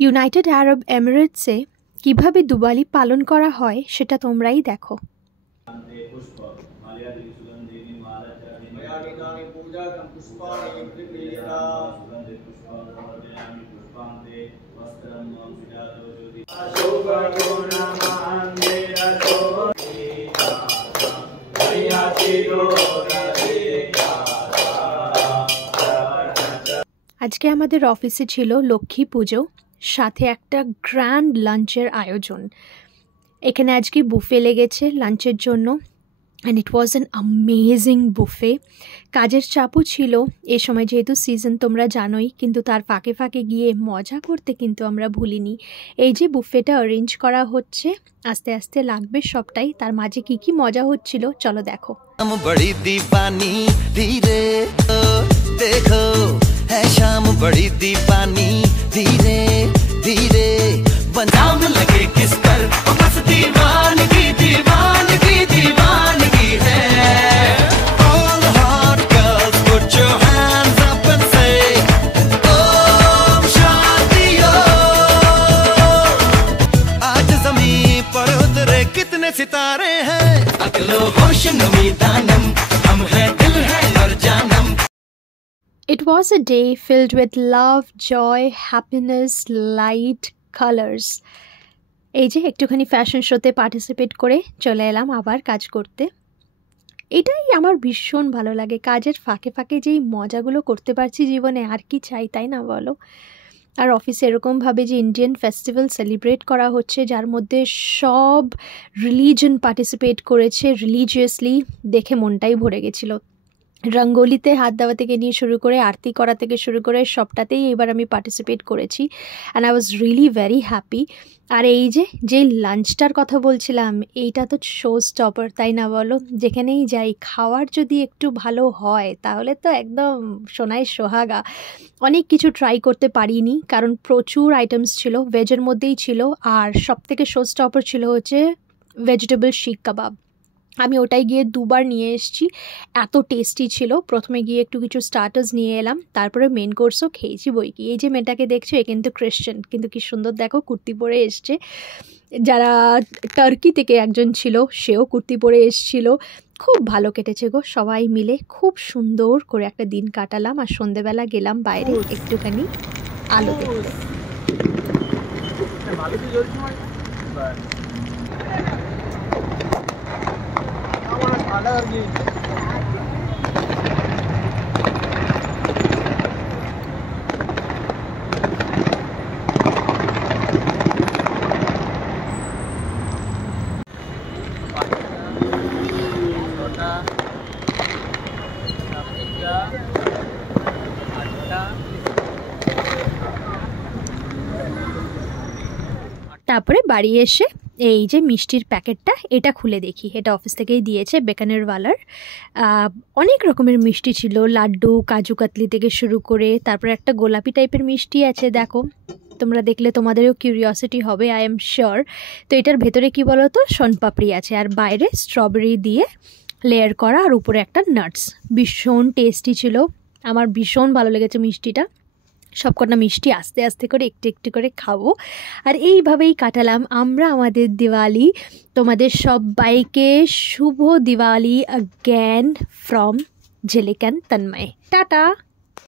United আরব এমিরেটসে কিভাবে দিওয়ালি পালন করা হয় সেটা তোমরাই দেখো। আজকে আমাদের অফিসে ছিল লক্ষ্মী পুজো, সাথে একটা গ্র্যান্ড লাঞ্চের আয়োজন। এখানে আজকে বুফে লেগেছে লাঞ্চের জন্য, and it was an amazing buffet. কাজের চাপও ছিল এ সময়, যেহেতু সিজন তোমরা জানোই, কিন্তু তার ফাঁকে ফাঁকে গিয়ে মজা করতে কিন্তু আমরা ভুলিনি। এই যে বুফেটা অ্যারেঞ্জ করা হচ্ছে, আস্তে আস্তে লাগবে সবটাই, তার মাঝে কি কি মজা হচ্ছিল চলো দেখো। बड़ी दीवानी धीरे देखो है शाम, बड़ी दीवानी धीरे धीरे बनाम लगे किस पर, बस दीवानगी दीवानगी दीवानगी है। All the hot girls put your hands up and say Om Shanti Om। आज ज़मीन पर उतरे कितने सितारे हैं, अगलो होश नमी दानम, हम हैं दिल है और जानम। It was a day filled with love, joy, happiness, light, colors. এই যে একটুখানি ফ্যাশন শোতে পার্টিসিপেট করে চলে এলাম আবার কাজ করতে। এটাই আমার ভীষণ ভালো লাগে, কাজের ফাঁকে ফাঁকে যেই মজাগুলো করতে পারছি জীবনে, আর কি চাই তাই না বলো। আর অফিসে এরকমভাবে যে ইন্ডিয়ান ফেস্টিভ্যাল সেলিব্রেট করা হচ্ছে, যার মধ্যে সব রিলিজন পার্টিসিপেট করেছে রিলিজিয়াসলি, দেখে মনটাই ভরে গেছিলো। রঙ্গোলিতে হাত দেওয়া থেকে নিয়ে শুরু করে আরতি করা থেকে শুরু করে সবটাতেই এবার আমি পার্টিসিপেট করেছি, and I was really very happy. আর এই যে লাঞ্চটার কথা বলছিলাম, এইটা তো শো স্টপার তাই না বলো। যেখানেই যাই খাওয়ার যদি একটু ভালো হয় তাহলে তো একদম সোনায় সোহাগা। অনেক কিছু ট্রাই করতে পারিনি কারণ প্রচুর আইটেমস ছিল, ভেজের মধ্যেই ছিল, আর সব থেকে শো স্টপার ছিল হচ্ছে ভেজিটেবল শিক কাবাব। আমি ওটাই গিয়ে দুবার নিয়ে এসেছি, এত টেস্টি ছিল। প্রথমে গিয়ে একটু কিছু স্টার্টার্স নিয়ে এলাম, তারপরে মেন কোর্সও খেয়েছি বই কি। এই যে মেয়েটাকে দেখছো, এ কিন্তু ক্রিশ্চিয়ান, কিন্তু কি সুন্দর দেখো কুর্তি পরে এসছে। যারা টার্কি থেকে একজন ছিল, সেও কুর্তি পরে এসছিল। খুব ভালো কেটেছে গো, সবাই মিলে খুব সুন্দর করে একটা দিন কাটালাম। আর সন্ধেবেলা গেলাম বাইরে একটুখানি আলো দেখতে। তারপরে বাড়ি এসে এই যে মিষ্টির প্যাকেটটা, এটা খুলে দেখি, এটা অফিস থেকেই দিয়েছে বেকানেরওয়ালার। অনেক রকমের মিষ্টি ছিল, লাড্ডু, কাজু কাতলি থেকে শুরু করে, তারপরে একটা গোলাপি টাইপের মিষ্টি আছে, দেখো তোমরা দেখলে তোমাদেরও কিউরিওসিটি হবে, আই এম শিওর। তো এটার ভেতরে কি বলো তো, সোনপাপড়ি আছে, আর বাইরে স্ট্রবেরি দিয়ে লেয়ার করা, আর উপরে একটা নাটস। ভীষণ টেস্টি ছিল, আমার ভীষণ ভালো লেগেছে মিষ্টিটা। সবকটা মিষ্টি আস্তে আস্তে করে একটু একটু করে খাবো, আর এইভাবেই কাটালাম আমরা আমাদের দিওয়ালি। তোমাদের সবাইকে শুভ Diwali again from Jhilikan Tanmoy. Tata.